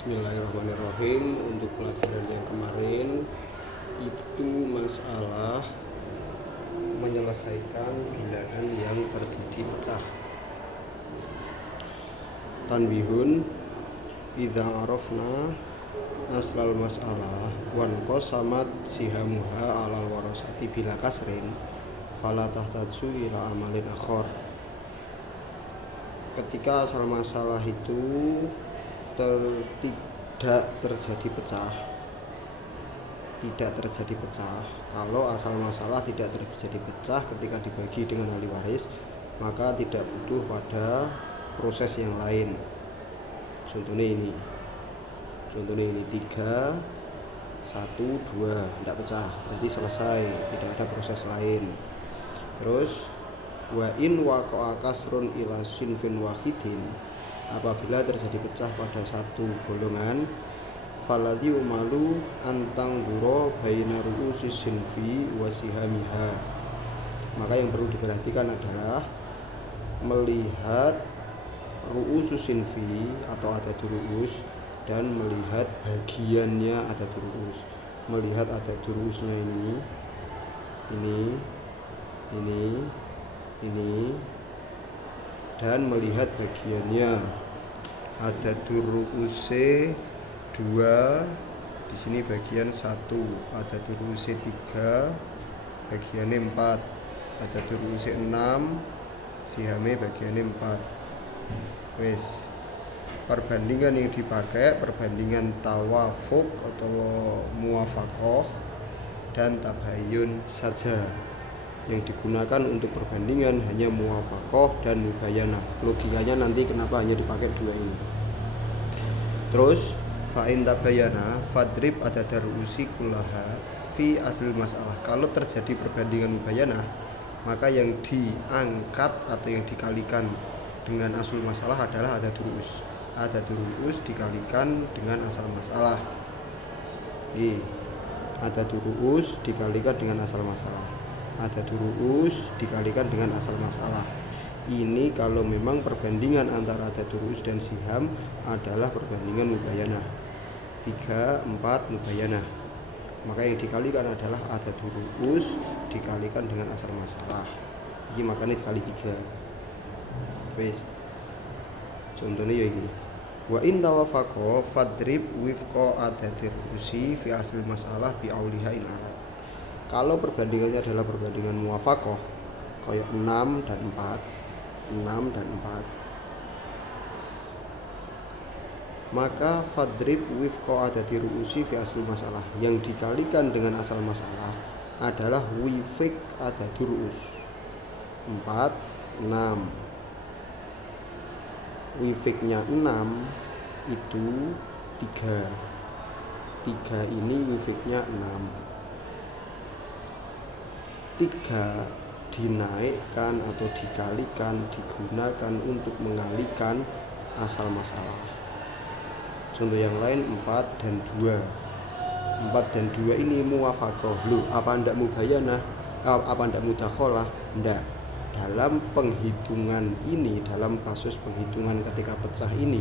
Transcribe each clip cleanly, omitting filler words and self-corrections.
Bismillahirrahmanirrahim. Untuk pelajaran yang kemarin itu masalah menyelesaikan bilangan yang terjadi pecah. Tanbihun idza arafna aslal mas'alah wan qasamat sihamuha alal warasati bila kasrin fala tahtaju ila amalin akhar. Ketika asal masalah itu tidak terjadi pecah. Kalau asal masalah tidak terjadi pecah ketika dibagi dengan ahli waris, maka tidak butuh pada proses yang lain. Contohnya ini 3, 1, 2 tidak pecah, berarti selesai, tidak ada proses lain. Terus wa in waqa'a kasrun ila sinfin wahidin, apabila terjadi pecah pada satu golongan, faladhi umalu antang duro baina ru'usis sinfi wa sihamiha, maka yang perlu diperhatikan adalah melihat ru'usus sinfi atau adad ru'us dan melihat bagiannya adad ru'us. Melihat adad ru'usnya ini dan melihat bagiannya. Ada ru'use 2, di sini bagian 1. Ada ru'use 3, bagiannya 4. Ada ru'use 6, sihame bagiannya 4. Wes. Perbandingan yang dipakai perbandingan tawafuk atau muwafaqah dan tabayun saja. Yang digunakan untuk perbandingan hanya muwafaqah dan mubayanah. Logikanya nanti kenapa hanya dipakai dua ini. Terus fa'in tabayana fadrib adad ru'usi kullaha fi aslil masalah. Kalau terjadi perbandingan mubayanah, maka yang diangkat atau yang dikalikan dengan aslul masalah adalah adad ru'us. Adad ru'us dikalikan dengan asal masalah. Adad ru'us dikalikan dengan asal masalah. Adad ru'us dikalikan dengan asal masalah. Ini kalau memang perbandingan antara adad ru'us dan siham adalah perbandingan mubayanah. 3, 4 mubayanah. Maka yang dikalikan adalah adad ru'us dikalikan dengan asal masalah. Ini makanya dikali 3. Wes. Contohnya ya ini. Wa in tawafaqa fadrib wifqa adadir ru'usi fi asli masalah bi auliha in alat. Kalau perbandingannya adalah perbandingan muwafaqah kayak 6 dan 4, maka fadrib wifqa adadi ru'usi fi asli masalah. Yang dikalikan dengan asal masalah adalah wifq adadi ru'us. 4, 6. Wifqnya 6 itu 3. 3 ini wifqnya 6. 3 dinaikkan atau dikalikan digunakan untuk mengalihkan asal masalah. Contoh yang lain 4 dan 2. 4 dan 2 ini muwafaqah. Loh, apa ndak mubayanah? Apa ndak mudakhalah? Ndak. Dalam penghitungan ini, dalam kasus penghitungan ketika pecah ini,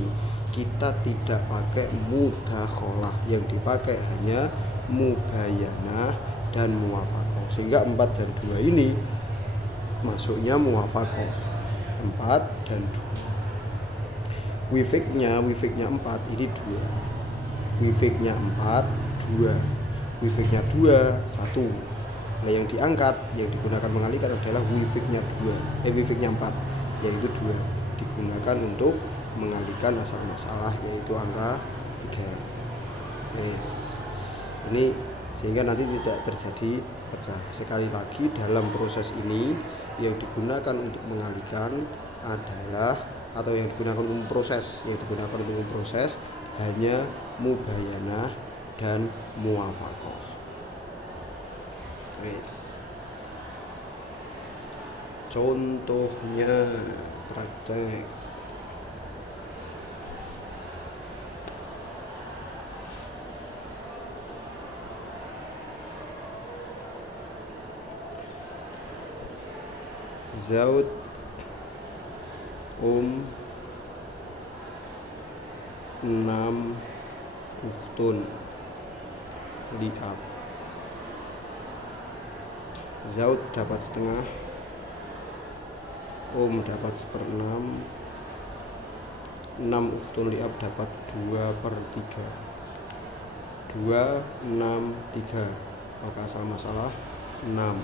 kita tidak pakai mudakhalah. Yang dipakai hanya mubayanah dan muwafaqah. Sehingga 4 dan 2 ini masuknya muwafaqah. 4 dan 2. Wifqnya 4 ini 2. Wifqnya 4 2. Wifqnya 2 1. Nah, yang diangkat, yang digunakan mengalihkan adalah wifqnya 2. Wifqnya 4 yaitu 2 digunakan untuk mengalihkan asal masalah yaitu angka 3. Yes. Ini sehingga nanti tidak terjadi pecah. Sekali lagi, dalam proses ini yang digunakan untuk mengalihkan adalah atau yang digunakan untuk proses hanya mubayanah dan muwafaqah. Yes. Contohnya praktek. Zaud 6 ukhtun li'ab. Zaud dapat setengah, dapat 1/6, 6 ukhtun li'ab dapat 2/3. 2, 6, 3, maka asal masalah 6.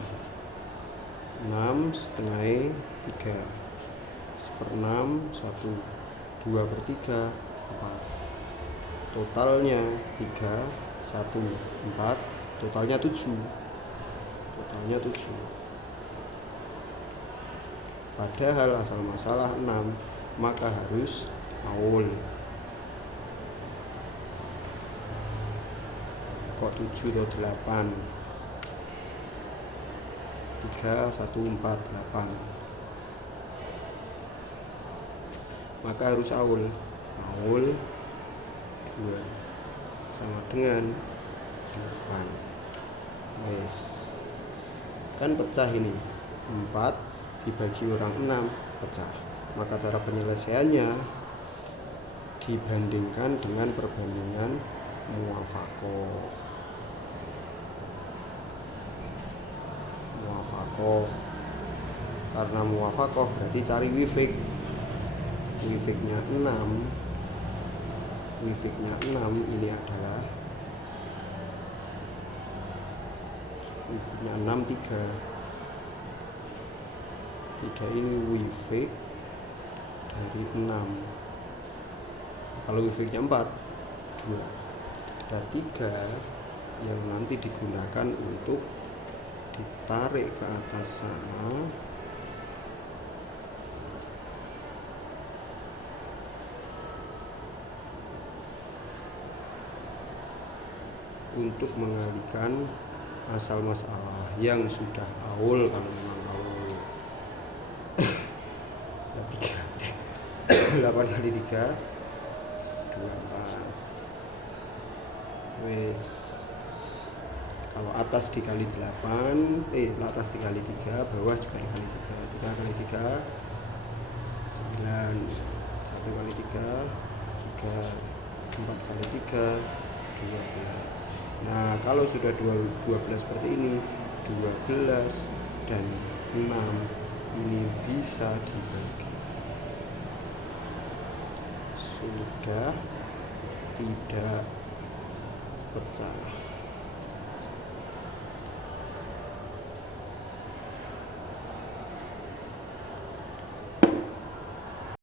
6 setengah 3, 1/6, 1, 2/3, 4. Totalnya 3, 1, 4, totalnya 7. Padahal asal masalah 6, maka harus aul. Kok 7 atau 8? 3, 1, 4, 8. Maka harus aul. Aul 2 sama dengan 8. Wes. Kan pecah ini. 4 dibagi orang 6 pecah. Maka cara penyelesaiannya dibandingkan dengan perbandingan muwafaqah. Karena muwafaqah berarti cari wifik. Wifiknya 6. Ini adalah wifiknya 6, 3. 3 ini wifik dari 6. Kalau wifiknya 4, 2. Ada 3 yang nanti digunakan untuk ditarik ke atas sana untuk mengalihkan asal masalah yang sudah aul. Kalau memang aul 8 kali 3 24. Wes. Kalau atas dikali 8, atas dikali 3, bawah juga dikali 3. 3 kali 3 9, 1 kali 3 3, 4 kali 3 12. Nah, kalau sudah 12 seperti ini, 12 dan 6 ini bisa dibagi. Sudah tidak pecah.